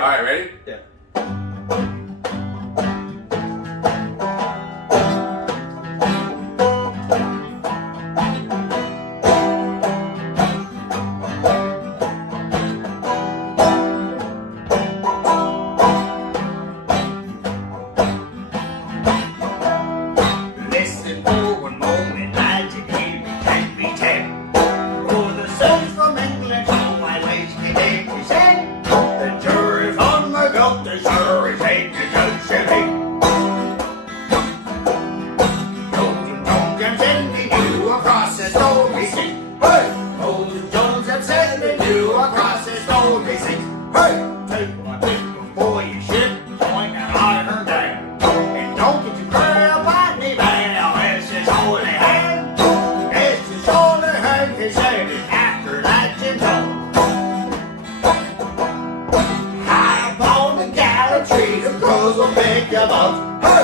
Okay. Alright, ready? Yeah. Listen for one moment, lads, and hear me take me ten. For the sons from England, all my ways can take me send. The jury's on my belt, the jury's hate the judge should hate. Jones and sending you across the stormy sea. Hey! Jones and sending you across the stormy sea. Hey! Take my pick before you ship, join that iron dam. And don't get your crab Botany, man, it's his holy hand. It's his holy hand, he said it after that you know. High upon the gallery tree, the crows will make you both. Hey!